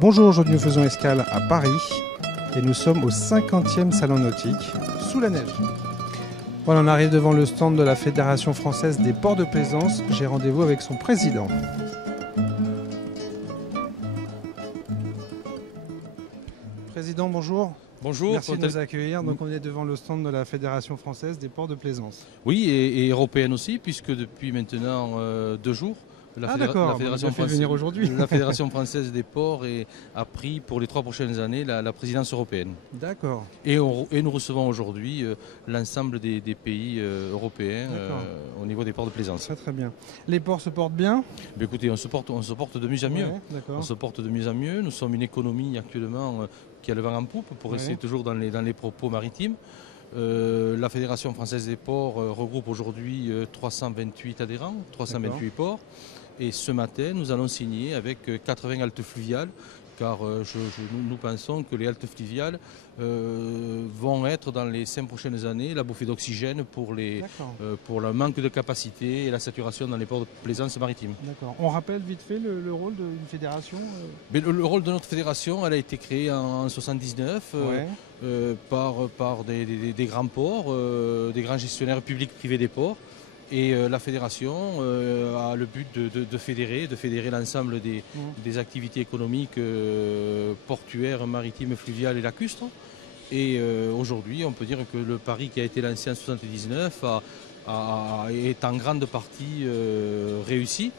Bonjour, aujourd'hui nous faisons escale à Paris et nous sommes au 50e salon nautique, sous la neige. Voilà, on arrive devant le stand de la Fédération française des ports de plaisance. J'ai rendez-vous avec son président. Président, bonjour. Bonjour. Merci de nous accueillir. Donc on est devant le stand de la Fédération française des ports de plaisance. Oui, et européenne aussi, puisque depuis maintenant 2 jours, la Fédération française des ports a pris pour les 3 prochaines années la présidence européenne. D'accord. Et nous recevons aujourd'hui l'ensemble des pays européens au niveau des ports de plaisance. Très très bien. Les ports se portent bien? Mais écoutez, on se porte de mieux en mieux. Ouais, on se porte de mieux en mieux. Nous sommes une économie actuellement qui a le vent en poupe, pour rester toujours dans les propos maritimes. La Fédération française des ports regroupe aujourd'hui 328 adhérents, 328 ports. Et ce matin, nous allons signer avec 80 haltes fluviales, car nous pensons que les haltes fluviales vont être dans les 5 prochaines années la bouffée d'oxygène pour le manque de capacité et la saturation dans les ports de plaisance maritime. D'accord. On rappelle vite fait le rôle d'une fédération Mais le rôle de notre fédération, elle a été créée en 1979 par des grands ports, des grands gestionnaires publics privés des ports. Et la fédération a le but de fédérer l'ensemble des activités économiques portuaires, maritimes, fluviales et lacustres. Et aujourd'hui, on peut dire que le pari qui a été lancé en 1979 est en grande partie réussi.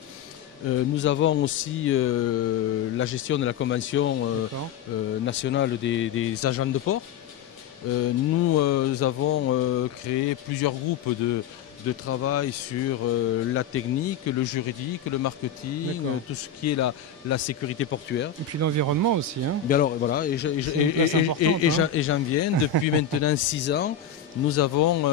Nous avons aussi la gestion de la convention nationale des agents de port. Nous avons créé plusieurs groupes de travail sur la technique, le juridique, le marketing, tout ce qui est la sécurité portuaire. Et puis l'environnement aussi. Hein. Mais alors voilà, et j'en viens. Depuis maintenant 6 ans, nous avons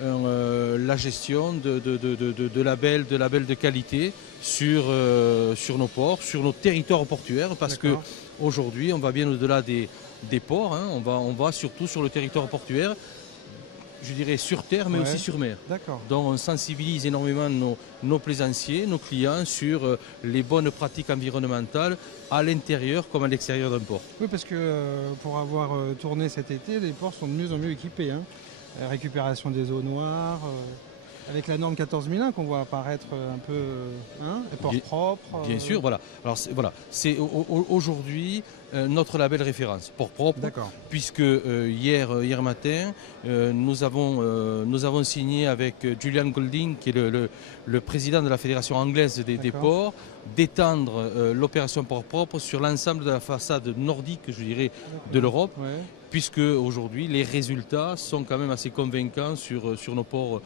la gestion de labels de qualité sur nos ports, sur nos territoires portuaires, parce qu'aujourd'hui, on va bien au-delà des ports, hein, on va surtout sur le territoire portuaire, je dirais sur terre, mais aussi sur mer. Donc on sensibilise énormément nos plaisanciers, nos clients sur les bonnes pratiques environnementales à l'intérieur comme à l'extérieur d'un port. Oui, parce que pour avoir tourné cet été, les ports sont de mieux en mieux équipés. Hein. Récupération des eaux noires, avec la norme 14001 qu'on voit apparaître un peu, port propre. Bien sûr, voilà. Alors c'est aujourd'hui notre label référence, port propre, puisque hier matin, nous avons signé avec Julian Golding, qui est le président de la Fédération anglaise des ports, d'étendre l'opération port propre sur l'ensemble de la façade nordique, je dirais, de l'Europe. Puisque aujourd'hui les résultats sont quand même assez convaincants sur nos ports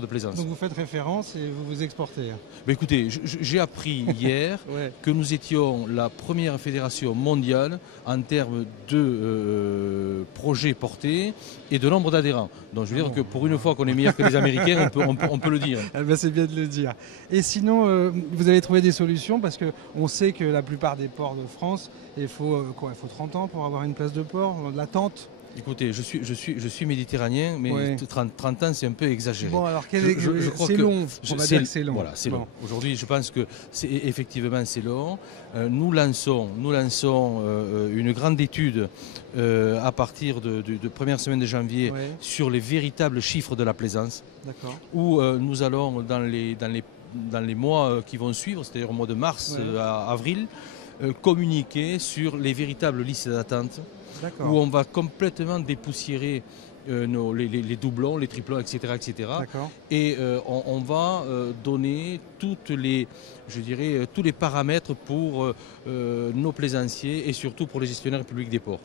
de plaisance. Donc vous faites référence et vous vous exportez. Mais écoutez, j'ai appris hier que nous étions la première fédération mondiale en termes de projets portés et de nombre d'adhérents. Donc je veux dire que pour une fois qu'on est meilleur que les Américains, on peut le dire. C'est bien de le dire. Et sinon, vous avez trouvé des solutions, parce qu'on sait que la plupart des ports de France, il faut 30 ans pour avoir une place de port, l'attente. Écoutez, je suis méditerranéen, mais 30 ans, c'est un peu exagéré. Bon, alors c'est long, on va dire que c'est long. Voilà, c'est long. Aujourd'hui, je pense que effectivement c'est long. Nous lançons une grande étude à partir de première semaine de janvier sur les véritables chiffres de la plaisance, où nous allons dans les mois qui vont suivre, c'est-à-dire au mois de mars à avril, communiquer sur les véritables listes d'attente, où on va complètement dépoussiérer les doublons, les triplons, etc. Et on va donner tous les paramètres pour nos plaisanciers et surtout pour les gestionnaires publics des ports.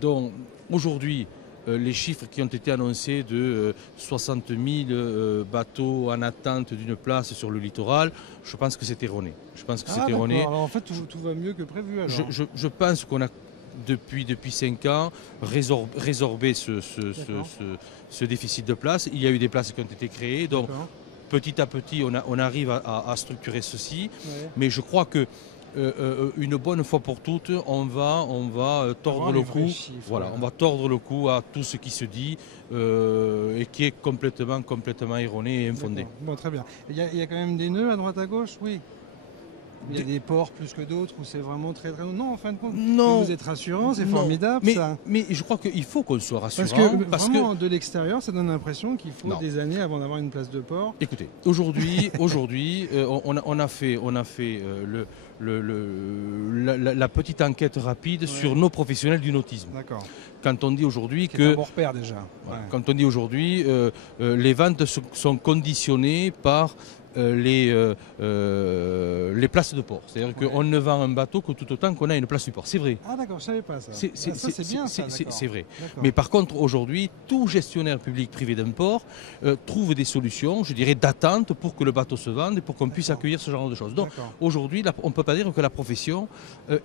Donc aujourd'hui, les chiffres qui ont été annoncés de 60 000 bateaux en attente d'une place sur le littoral, je pense que c'est erroné. Alors en fait, tout va mieux que prévu. Alors. Je pense qu'on a depuis 5 ans résorbé ce déficit de places. Il y a eu des places qui ont été créées, donc petit à petit on arrive à structurer ceci, mais je crois que une bonne fois pour toutes, on va tordre le cou. On va tordre le cou à tout ce qui se dit et qui est complètement erroné et infondé. Bon, très bien. Il y a quand même des nœuds à droite à gauche, oui. Il y a des ports plus que d'autres où c'est vraiment très très... Non, en fin de compte, Non. vous êtes rassurant, c'est formidable ça. Mais je crois qu'il faut qu'on soit rassurant. Parce que vraiment, de l'extérieur, ça donne l'impression qu'il faut des années avant d'avoir une place de port. Écoutez, aujourd'hui, on a fait la petite enquête rapide sur nos professionnels du nautisme. D'accord. Quand on dit aujourd'hui que... un bon repère déjà. Quand on dit aujourd'hui, les ventes sont conditionnées par les places de port. C'est-à-dire qu'on ne vend un bateau que tout autant qu'on a une place du port. C'est vrai. Ah d'accord, je ne savais pas ça. C'est bien ça. C'est vrai. Mais par contre, aujourd'hui, tout gestionnaire public privé d'un port trouve des solutions, je dirais, d'attente pour que le bateau se vende et pour qu'on puisse accueillir ce genre de choses. Donc aujourd'hui, on ne peut pas dire que la profession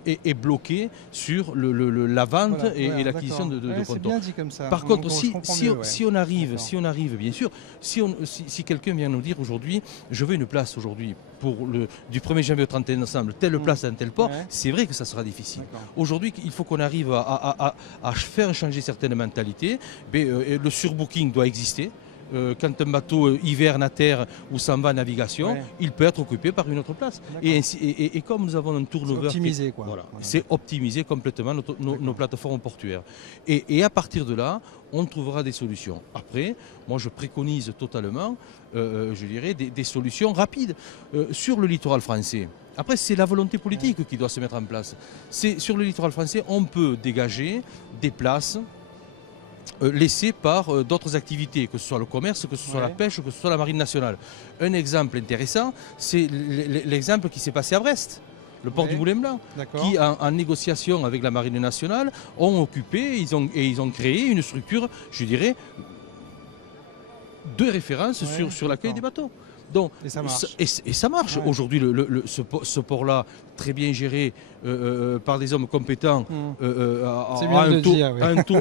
est bloquée sur la vente et l'acquisition de c'est bien dit comme ça. Par contre, si on arrive, bien sûr, si quelqu'un vient nous dire aujourd'hui, je veux une place aujourd'hui du 1er janvier au 31 décembre, telle place dans tel port, c'est vrai que ça sera difficile. Aujourd'hui, il faut qu'on arrive à faire changer certaines mentalités. Le surbooking doit exister. Quand un bateau hiverne à terre ou s'en va en navigation, il peut être occupé par une autre place. Et comme nous avons un turnover... C'est optimisé, quoi. Voilà. C'est optimiser complètement nos plateformes portuaires. Et à partir de là, on trouvera des solutions. Après, moi je préconise totalement, je dirais, des solutions rapides sur le littoral français. Après, c'est la volonté politique qui doit se mettre en place. Sur le littoral français, on peut dégager des places laissés par d'autres activités, que ce soit le commerce, que ce soit la pêche, que ce soit la marine nationale. Un exemple intéressant, c'est l'exemple qui s'est passé à Brest, le port du Moulin-Blanc, qui en négociation avec la marine nationale ont occupé et ils ont créé une structure, je dirais, de référence sur l'accueil des bateaux. Donc, et ça marche. Et ça marche. Aujourd'hui, ce port-là, très bien géré par des hommes compétents, a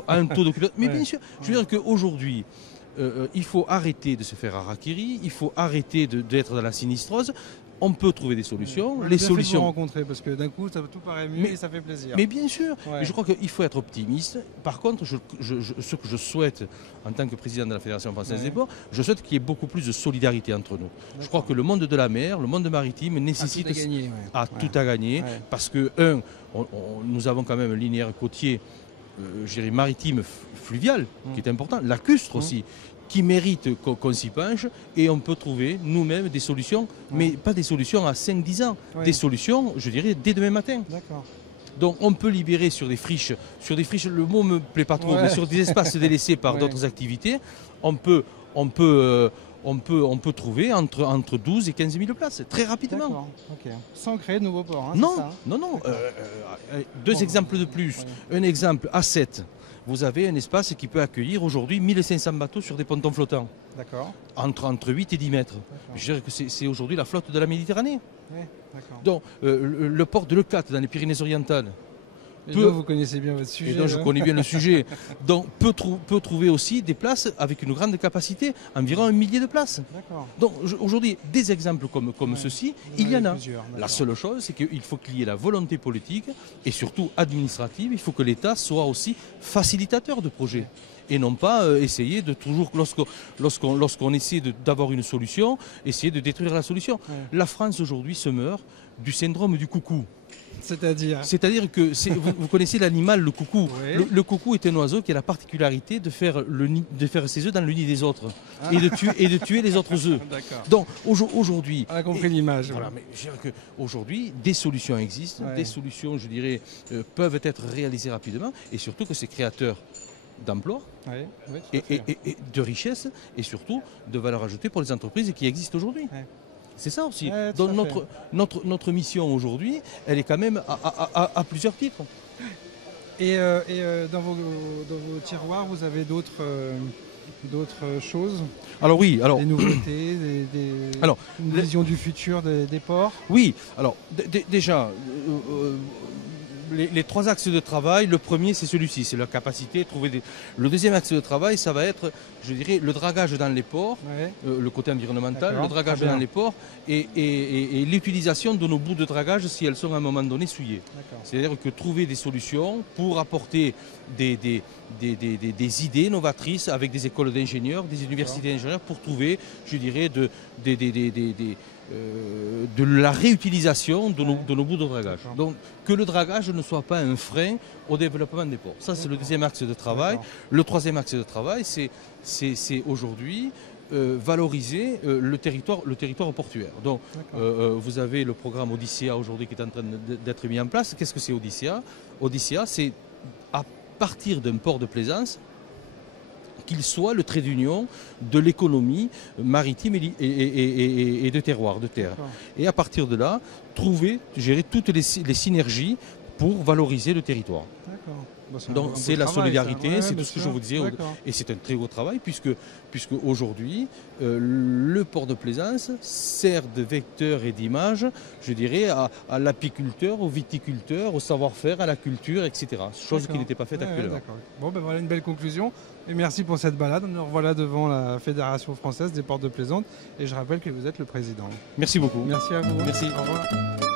un taux d'occupation. Mais bien sûr, je veux dire qu'aujourd'hui, il faut arrêter de se faire harakiri, il faut arrêter d'être dans la sinistrose. On peut trouver des solutions. Les solutions. Vous rencontrer parce que d'un coup, tout paraît mieux et ça fait plaisir. Mais bien sûr. Mais je crois qu'il faut être optimiste. Par contre, ce que je souhaite en tant que président de la Fédération française des ports, je souhaite qu'il y ait beaucoup plus de solidarité entre nous. Je crois que le monde de la mer, le monde maritime nécessite tout à gagner. Parce que, nous avons quand même un linéaire côtier, je dirais maritime, fluvial, qui est important, lacustre aussi, qui mérite qu'on s'y penche, et on peut trouver nous-mêmes des solutions, mais pas des solutions à 5-10 ans, des solutions, je dirais, dès demain matin. Donc on peut libérer sur des friches, le mot me plaît pas trop, mais sur des espaces délaissés par d'autres activités, on peut trouver entre 12 et 15 000 places, très rapidement. Sans créer de nouveaux ports, hein, non. Deux exemples de plus. Un exemple, à 7. Vous avez un espace qui peut accueillir aujourd'hui 1500 bateaux sur des pontons flottants. Entre 8 et 10 mètres. Je dirais que c'est aujourd'hui la flotte de la Méditerranée. Donc, le port de Leucate dans les Pyrénées-Orientales. Vous connaissez bien votre sujet. Et donc, je connais bien le sujet. Donc, peut trouver aussi des places avec une grande capacité, environ 1 millier de places. Donc, aujourd'hui, des exemples comme ceux-ci, il y en a. La seule chose, c'est qu'il faut qu'il y ait la volonté politique et surtout administrative. Il faut que l'État soit aussi facilitateur de projets. Et non pas essayer de toujours, lorsqu'on essaie d'avoir une solution, essayer de détruire la solution. La France aujourd'hui se meurt du syndrome du coucou. C'est-à-dire que vous connaissez l'animal, le coucou. Le coucou est un oiseau qui a la particularité de faire ses œufs dans le nid des autres et de tuer les autres œufs. Donc aujourd'hui, on a compris l'image. Voilà, mais je dirais qu'aujourd'hui, des solutions existent, des solutions, je dirais, peuvent être réalisées rapidement, et surtout que c'est créateur d'emplois et de richesses, et surtout de valeur ajoutée pour les entreprises qui existent aujourd'hui. C'est ça aussi. Donc notre mission aujourd'hui, elle est quand même à plusieurs titres. Et dans vos tiroirs, vous avez d'autres choses? Alors oui, des nouveautés, une vision du futur des ports? Oui, alors déjà, les 3 axes de travail, le premier c'est celui-ci, c'est la capacité de trouver Le deuxième axe de travail, ça va être, je dirais, le dragage dans les ports, le côté environnemental, le dragage dans les ports et l'utilisation de nos bouts de dragage si elles sont à un moment donné souillées. C'est-à-dire que trouver des solutions pour apporter des idées novatrices avec des écoles d'ingénieurs, des universités d'ingénieurs pour trouver, je dirais, de la réutilisation de nos bouts de dragage. Donc que le dragage ne soit pas un frein au développement des ports. Ça, c'est le deuxième axe de travail. Le troisième axe de travail, c'est aujourd'hui valoriser le territoire portuaire. Donc vous avez le programme Odyssea aujourd'hui qui est en train d'être mis en place. Qu'est-ce que c'est Odyssea? Odyssea, c'est à partir d'un port de plaisance qu'il soit le trait d'union de l'économie maritime et de terroir, de terre. Et à partir de là, gérer toutes les synergies pour valoriser le territoire. Donc c'est la solidarité, c'est tout ce que je vous disais, et c'est un très gros travail puisque aujourd'hui le port de plaisance sert de vecteur et d'image, je dirais, à l'apiculteur, au viticulteur, au savoir-faire, à la culture, etc. Chose qui n'était pas faite actuellement. Bon, ben voilà une belle conclusion. Et merci pour cette balade. Nous revoilà devant la Fédération française des ports de plaisance. Et je rappelle que vous êtes le président. Merci beaucoup. Merci à vous. Merci. Au revoir.